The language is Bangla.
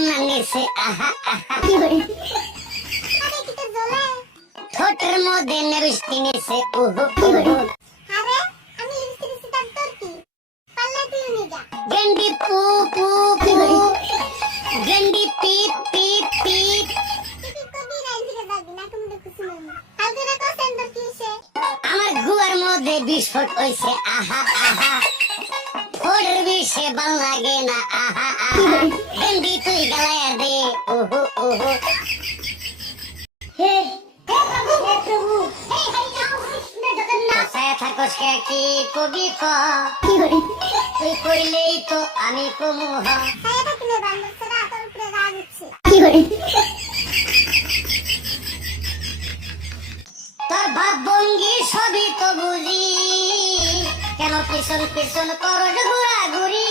না নিছে আহা আহা আরে কি তো জ্বলে ঠোঁটের মধ্যে নেবৃষ্টি নিছে উহু উহু আরে আমি লিপস্টিক তার তোর কি পাল্লা তুই নিগা গেন্ডি পু পু পু গেন্ডি পিপ পিপ পিপ তুই কবি রাইল থেকে যাবি না তুমি দেখছিস না কালকে না কোসেন তোর কি সে আমার গুয়ার মধ্যে বিস্ফোট হইছে আহা আহা ফোড়ের বিষে ভাল লাগে না আহা আহা গেন্ডি তুই গালায়া দে উহু উহু হে প্রভু হে হরিনাম কৃষ্ণ জগন্নাথ সায়া থাকস কে কি কবি ক তুই কইলেই তো আমি কমু হ ছায়া থাকলে বান্দর ছাড়া তোর উপরে রাগ হচ্ছে তোর ভাব ভঙ্গি সবই তো বুঝি কেন পিছন পিছন করস ঘোরাঘুরি